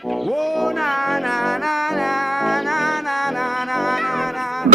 The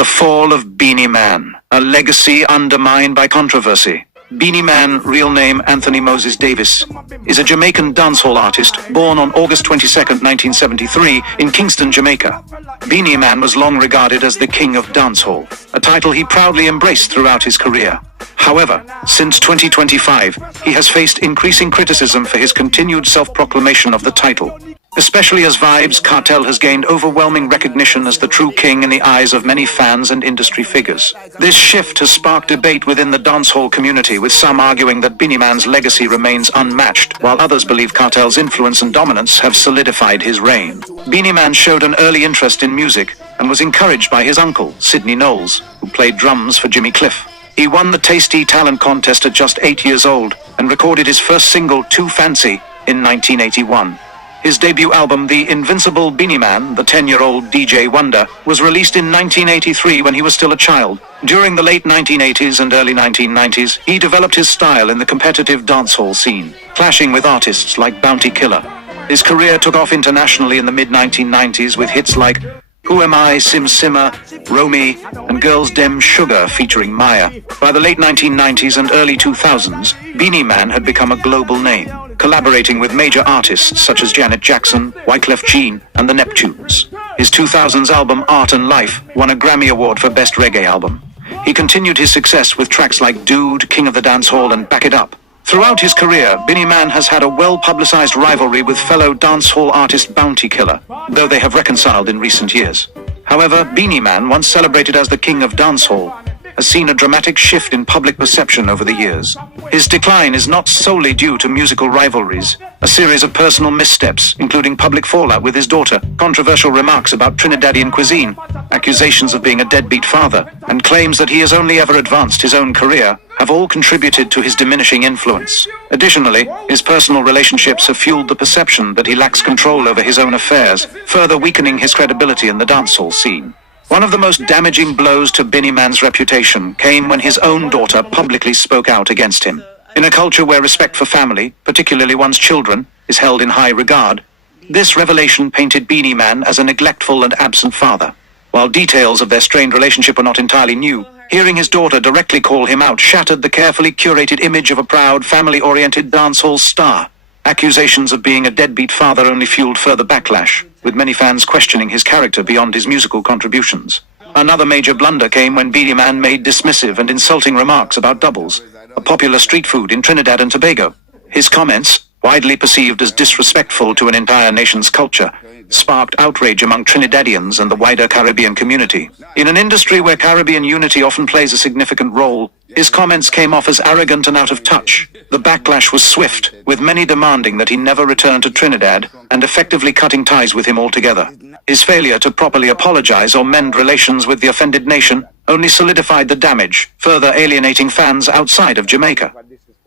Fall of Beenie Man, a legacy undermined by controversy. Beenie Man, real name Anthony Moses Davis, is a Jamaican dancehall artist born on August 22, 1973 in Kingston, Jamaica. Beenie Man was long regarded as the king of dancehall, a title he proudly embraced throughout his career. However, since 2025, he has faced increasing criticism for his continued self-proclamation of the title, especially as Vybz Kartel has gained overwhelming recognition as the true king in the eyes of many fans and industry figures. This shift has sparked debate within the dancehall community, with some arguing that Beenie Man's legacy remains unmatched, while others believe Kartel's influence and dominance have solidified his reign. Beenie Man showed an early interest in music and was encouraged by his uncle, Sidney Knowles, who played drums for Jimmy Cliff. He won the Tasty Talent contest at just 8 years old and recorded his first single, Too Fancy, in 1981. His debut album, The Invincible Beenie Man, the 10-year-old DJ Wonder, was released in 1983 when he was still a child. During the late 1980s and early 1990s, he developed his style in the competitive dancehall scene, clashing with artists like Bounty Killer. His career took off internationally in the mid-1990s with hits like Who Am I, Sim Simmer, Romy, and Girls Dem Sugar featuring Maya. By the late 1990s and early 2000s, Beenie Man had become a global name, collaborating with major artists such as Janet Jackson, Wyclef Jean, and the Neptunes. His 2000s album Art and Life won a Grammy Award for Best Reggae Album. He continued his success with tracks like Dude, King of the Dancehall, and Back It Up. Throughout his career, Beenie Man has had a well-publicized rivalry with fellow dancehall artist Bounty Killer, though they have reconciled in recent years. However, Beenie Man, once celebrated as the king of dancehall, has seen a dramatic shift in public perception over the years. His decline is not solely due to musical rivalries. A series of personal missteps, including public fallout with his daughter, controversial remarks about Trinidadian cuisine, accusations of being a deadbeat father, and claims that he has only ever advanced his own career, have all contributed to his diminishing influence. Additionally, his personal relationships have fueled the perception that he lacks control over his own affairs, further weakening his credibility in the dancehall scene. One of the most damaging blows to Beenie Man's reputation came when his own daughter publicly spoke out against him. In a culture where respect for family, particularly one's children, is held in high regard, this revelation painted Beenie Man as a neglectful and absent father. While details of their strained relationship are not entirely new, hearing his daughter directly call him out shattered the carefully curated image of a proud, family-oriented dancehall star. Accusations of being a deadbeat father only fueled further backlash, with many fans questioning his character beyond his musical contributions. Another major blunder came when Beenie Man made dismissive and insulting remarks about doubles, a popular street food in Trinidad and Tobago. His comments, widely perceived as disrespectful to an entire nation's culture, sparked outrage among Trinidadians and the wider Caribbean community. In an industry where Caribbean unity often plays a significant role, his comments came off as arrogant and out of touch. The backlash was swift, with many demanding that he never return to Trinidad and effectively cutting ties with him altogether. His failure to properly apologize or mend relations with the offended nation only solidified the damage, further alienating fans outside of Jamaica.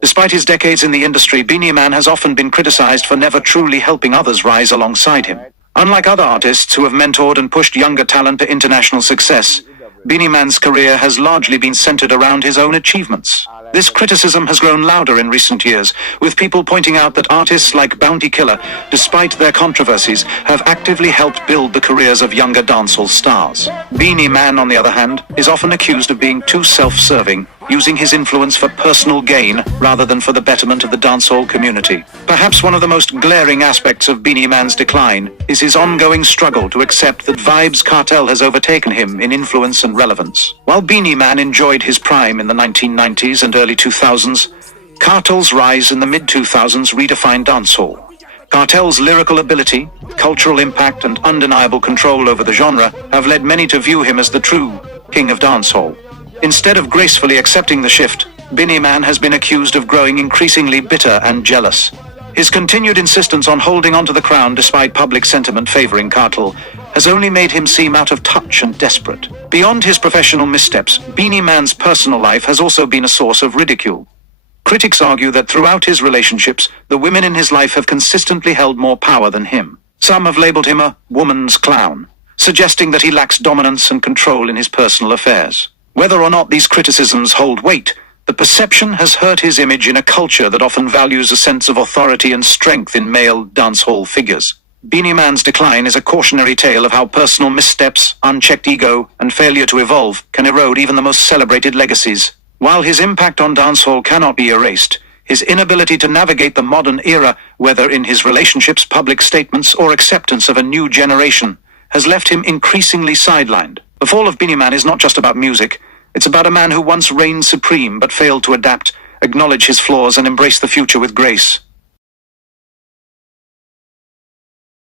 Despite his decades in the industry, Beenie Man has often been criticized for never truly helping others rise alongside him. Unlike other artists who have mentored and pushed younger talent to international success, Beenie Man's career has largely been centered around his own achievements. This criticism has grown louder in recent years, with people pointing out that artists like Bounty Killer, despite their controversies, have actively helped build the careers of younger dancehall stars. Beenie Man, on the other hand, is often accused of being too self-serving, using his influence for personal gain rather than for the betterment of the dancehall community. Perhaps one of the most glaring aspects of Beenie Man's decline is his ongoing struggle to accept that Vybz Kartel has overtaken him in influence and relevance. While Beenie Man enjoyed his prime in the 1990s and early 2000s, Kartel's rise in the mid-2000s redefined dancehall. Kartel's lyrical ability, cultural impact, and undeniable control over the genre have led many to view him as the true king of dancehall. Instead of gracefully accepting the shift, Beenie Man has been accused of growing increasingly bitter and jealous. His continued insistence on holding onto the crown despite public sentiment favoring Kartel has only made him seem out of touch and desperate. Beyond his professional missteps, Beenie Man's personal life has also been a source of ridicule. Critics argue that throughout his relationships, the women in his life have consistently held more power than him. Some have labeled him a woman's clown, suggesting that he lacks dominance and control in his personal affairs. Whether or not these criticisms hold weight, the perception has hurt his image in a culture that often values a sense of authority and strength in male dancehall figures. Beenie Man's decline is a cautionary tale of how personal missteps, unchecked ego, and failure to evolve can erode even the most celebrated legacies. While his impact on dancehall cannot be erased, his inability to navigate the modern era, whether in his relationships, public statements, or acceptance of a new generation, has left him increasingly sidelined. The fall of Beenie Man is not just about music. It's about a man who once reigned supreme but failed to adapt, acknowledge his flaws, and embrace the future with grace.